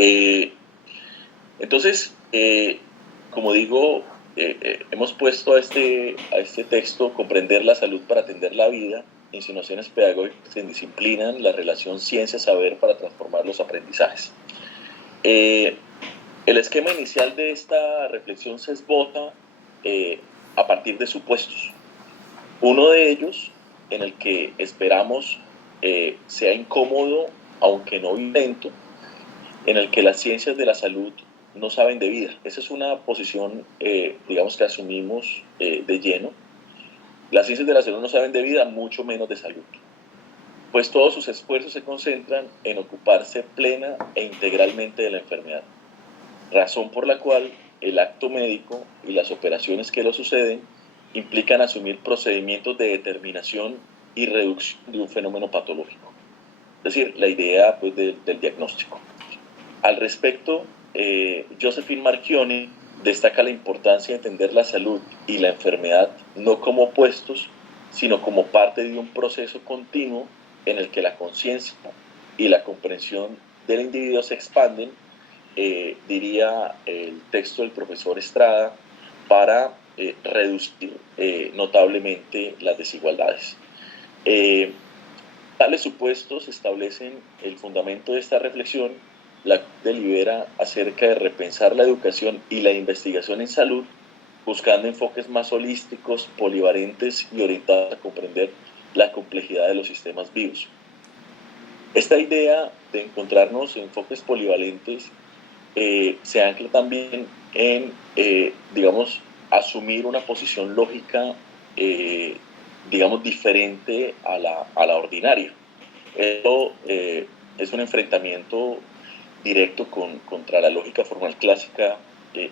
Eh, entonces, como digo, hemos puesto a este texto comprender la salud para atender la vida, insinuaciones pedagógicas que disciplinan la relación ciencia-saber para transformar los aprendizajes. El esquema inicial de esta reflexión se esbota a partir de supuestos. Uno de ellos, en el que esperamos sea incómodo, aunque no violento, en el que las ciencias de la salud no saben de vida. Esa es una posición, digamos, que asumimos de lleno. Las ciencias de la salud no saben de vida, mucho menos de salud. Pues todos sus esfuerzos se concentran en ocuparse plena e integralmente de la enfermedad. Razón por la cual el acto médico y las operaciones que lo suceden implican asumir procedimientos de determinación y reducción de un fenómeno patológico. Es decir, la idea pues, del diagnóstico. Al respecto, Josephine Marchionni destaca la importancia de entender la salud y la enfermedad no como opuestos, sino como parte de un proceso continuo en el que la conciencia y la comprensión del individuo se expanden, diría el texto del profesor Estrada, para reducir notablemente las desigualdades. Tales supuestos establecen el fundamento de esta reflexión, la que delibera acerca de repensar la educación y la investigación en salud, buscando enfoques más holísticos, polivalentes y orientados a comprender la complejidad de los sistemas vivos. Esta idea de encontrarnos en enfoques polivalentes se ancla también en, digamos, asumir una posición lógica, digamos, diferente a la ordinaria. Esto es un enfrentamiento directo contra la lógica formal clásica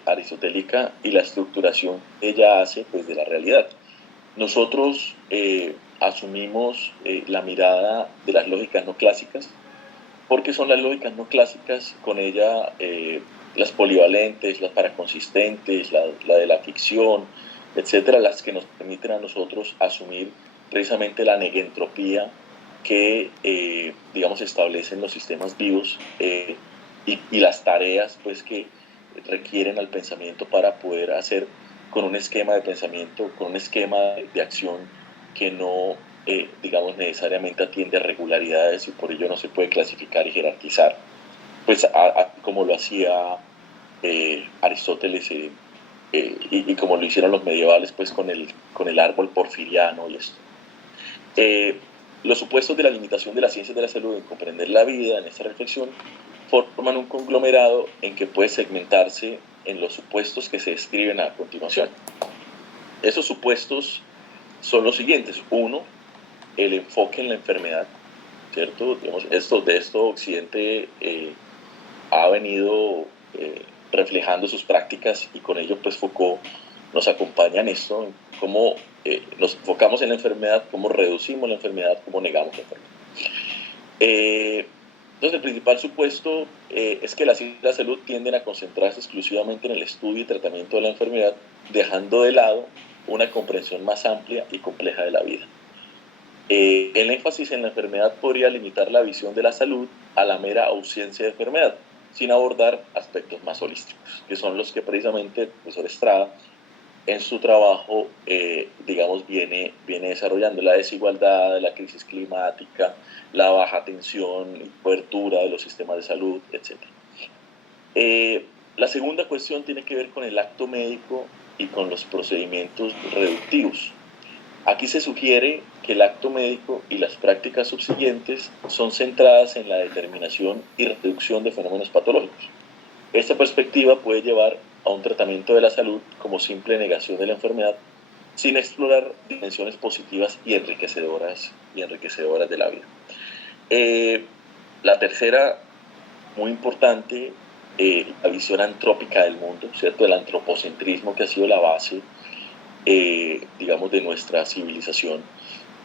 aristotélica y la estructuración que ella hace pues, de la realidad. Nosotros asumimos la mirada de las lógicas no clásicas, porque son las lógicas no clásicas, con ella las polivalentes, las paraconsistentes, la de la ficción, etcétera, las que nos permiten a nosotros asumir precisamente la negentropía que, digamos, establecen los sistemas vivos y las tareas pues, que requieren al pensamiento para poder hacer con un esquema de pensamiento, con un esquema de acción que no, digamos, necesariamente atiende a regularidades y por ello no se puede clasificar y jerarquizar, pues como lo hacía Aristóteles y como lo hicieron los medievales, pues con el árbol porfiriano y esto. Los supuestos de la limitación de las ciencias de la salud en comprender la vida en esta reflexión forman un conglomerado en que puede segmentarse en los supuestos que se describen a continuación. Esos supuestos son los siguientes. Uno, el enfoque en la enfermedad, ¿cierto? Digamos, de esto Occidente ha venido reflejando sus prácticas y con ello pues Foucault nos acompaña en esto, en cómo nos enfocamos en la enfermedad, cómo reducimos la enfermedad, cómo negamos la enfermedad. Entonces el principal supuesto es que las ciencias de la salud tienden a concentrarse exclusivamente en el estudio y tratamiento de la enfermedad, dejando de lado una comprensión más amplia y compleja de la vida. El énfasis en la enfermedad podría limitar la visión de la salud a la mera ausencia de enfermedad, sin abordar aspectos más holísticos, que son los que precisamente el profesor Estrada en su trabajo, digamos, viene desarrollando: la desigualdad, la crisis climática, la baja tensión y cobertura de los sistemas de salud, etc. La segunda cuestión tiene que ver con el acto médico y con los procedimientos reductivos. Aquí se sugiere que el acto médico y las prácticas subsiguientes son centradas en la determinación y reducción de fenómenos patológicos. Esta perspectiva puede llevar a un tratamiento de la salud como simple negación de la enfermedad, sin explorar dimensiones positivas y enriquecedoras de la vida. La tercera, muy importante, la visión antrópica del mundo, ¿cierto? El antropocentrismo, que ha sido la base, digamos, de nuestra civilización,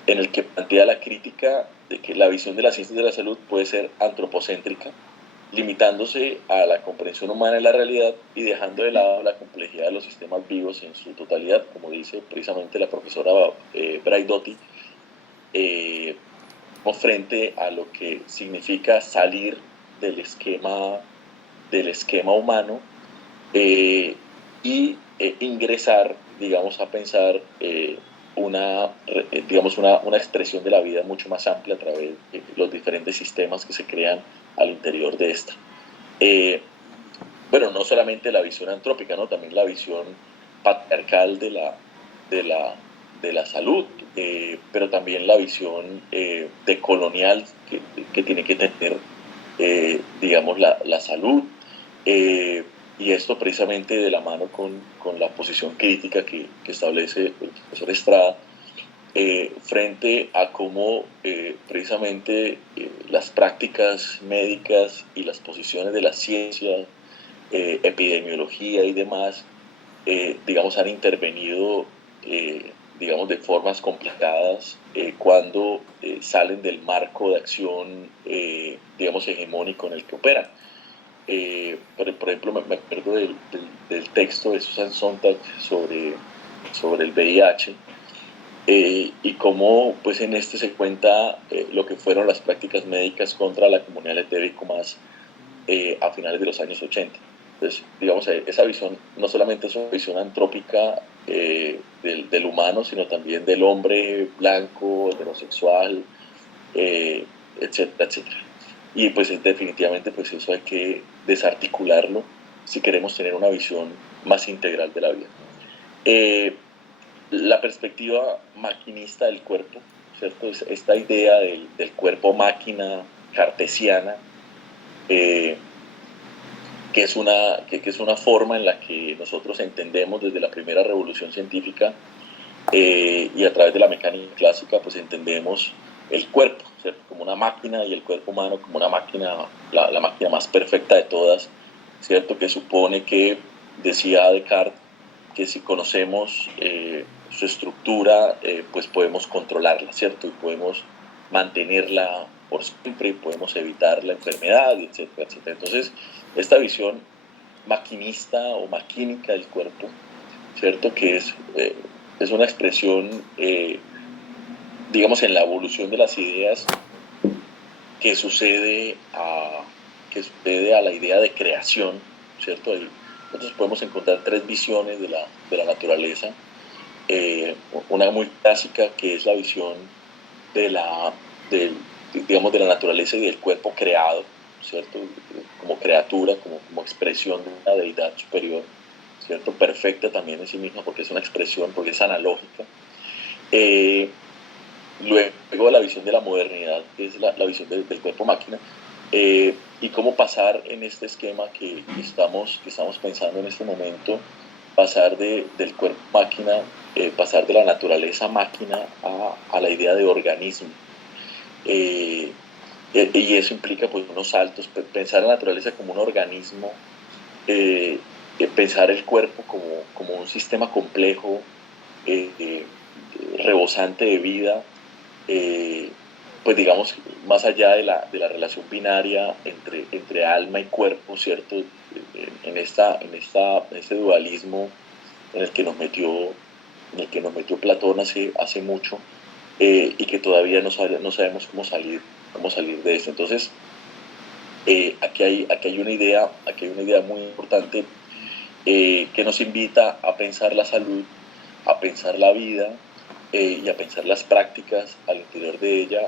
en el que plantea la crítica de que la visión de las ciencias de la salud puede ser antropocéntrica, limitándose a la comprensión humana de la realidad y dejando de lado la complejidad de los sistemas vivos en su totalidad, como dice precisamente la profesora Braidotti, frente a lo que significa salir del esquema del esquema humano y ingresar, digamos, a pensar una expresión de la vida mucho más amplia a través de los diferentes sistemas que se crean al interior de esta. Bueno, no solamente la visión antrópica, ¿no? También la visión patriarcal de la salud, pero también la visión decolonial que tiene que tener, digamos, la salud. Y esto precisamente de la mano con la posición crítica que establece el profesor Estrada, frente a cómo precisamente las prácticas médicas y las posiciones de la ciencia, epidemiología y demás, digamos, han intervenido, digamos, de formas complicadas cuando salen del marco de acción, digamos, hegemónico en el que operan. Por ejemplo, me acuerdo del texto de Susan Sontag sobre el VIH, y cómo pues en este se cuenta lo que fueron las prácticas médicas contra la comunidad LGTBIQ+, a finales de los años 80. Entonces, digamos, esa visión no solamente es una visión antrópica del humano, sino también del hombre blanco, heterosexual, etcétera, etcétera. Y pues definitivamente pues eso hay que desarticularlo si queremos tener una visión más integral de la vida. La perspectiva maquinista del cuerpo, ¿cierto? Esta idea del cuerpo máquina cartesiana, que es una forma en la que nosotros entendemos desde la primera revolución científica y a través de la mecánica clásica, pues entendemos el cuerpo, ¿cierto? Como una máquina, y el cuerpo humano como una máquina, la máquina más perfecta de todas, ¿cierto? Que supone que, decía Descartes, que si conocemos su estructura, pues podemos controlarla, ¿cierto? Y podemos mantenerla por siempre, y podemos evitar la enfermedad, etcétera, etcétera. Entonces, esta visión maquinista o maquínica del cuerpo, ¿cierto? Que es una expresión, digamos, en la evolución de las ideas que sucede a la idea de creación, ¿cierto? Nosotros podemos encontrar tres visiones de la naturaleza. Una muy clásica, que es la visión digamos, de la naturaleza y del cuerpo creado, ¿cierto? Como criatura, como expresión de una deidad superior, ¿cierto? Perfecta también en sí misma, porque es una expresión, porque es analógica. Luego la visión de la modernidad, que es la visión del cuerpo máquina, y cómo pasar en este esquema que estamos pensando en este momento, pasar del cuerpo máquina, pasar de la naturaleza máquina a la idea de organismo. Y eso implica pues unos saltos, pensar la naturaleza como un organismo, pensar el cuerpo como un sistema complejo, rebosante de vida, pues digamos, más allá de la relación binaria entre alma y cuerpo, ¿cierto? En este dualismo en el que nos metió Platón hace mucho, y que todavía no sabemos cómo salir de esto. Entonces, aquí hay una idea muy importante, que nos invita a pensar la salud, a pensar la vida, y a pensar las prácticas al interior de ella,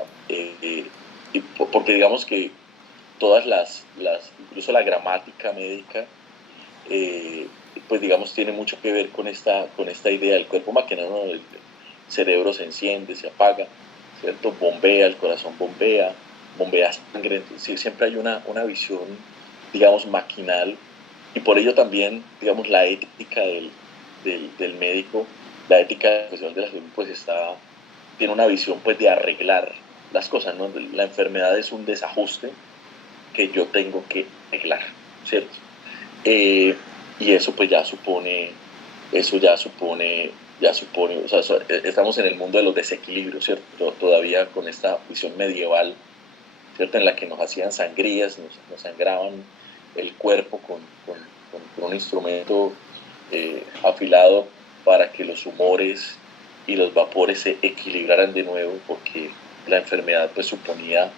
porque digamos que todas incluso la gramática médica, pues digamos tiene mucho que ver con esta idea del cuerpo máquina, ¿no? El cerebro se enciende, se apaga, ¿cierto? Bombea, el corazón bombea sangre. Entonces, siempre hay una visión, digamos, maquinal, y por ello también, digamos, la ética del médico, la ética profesional de la salud, pues tiene una visión pues de arreglar las cosas, ¿no? La enfermedad es un desajuste que yo tengo que arreglar, ¿cierto? Y eso pues ya supone, o sea, estamos en el mundo de los desequilibrios, ¿cierto? Todavía con esta visión medieval, ¿cierto? En la que nos hacían sangrías, nos sangraban el cuerpo con un instrumento afilado para que los humores y los vapores se equilibraran de nuevo, porque la enfermedad pues suponía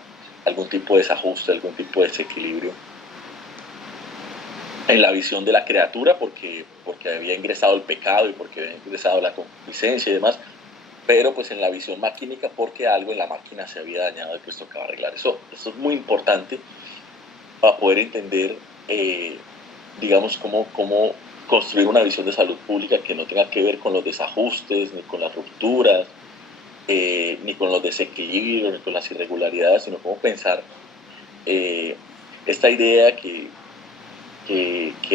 algún tipo de desajuste, algún tipo de desequilibrio. en la visión de la criatura, porque había ingresado el pecado y porque había ingresado la concupiscencia y demás, pero pues en la visión maquínica porque algo en la máquina se había dañado y pues tocaba arreglar eso. Esto es muy importante para poder entender, digamos, cómo construir una visión de salud pública que no tenga que ver con los desajustes, ni con las rupturas, ni con los desequilibrios, ni con las irregularidades, sino cómo pensar eh, esta idea que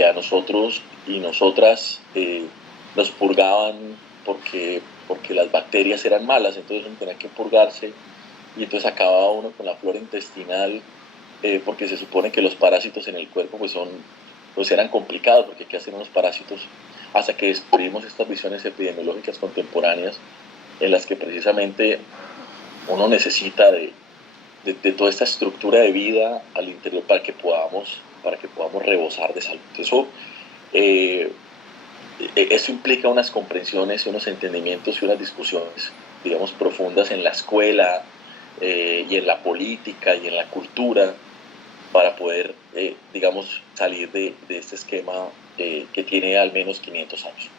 a nosotros y nosotras nos purgaban porque las bacterias eran malas, entonces uno tenía que purgarse y entonces acababa uno con la flora intestinal, porque se supone que los parásitos en el cuerpo pues eran complicados, porque hay que hacer unos parásitos, hasta que descubrimos estas visiones epidemiológicas contemporáneas en las que precisamente uno necesita de toda esta estructura de vida al interior para que podamos rebosar de salud. Eh, eso implica unas comprensiones, unos entendimientos y unas discusiones, digamos, profundas en la escuela y en la política y en la cultura para poder, digamos, salir de este esquema que tiene al menos 500 años.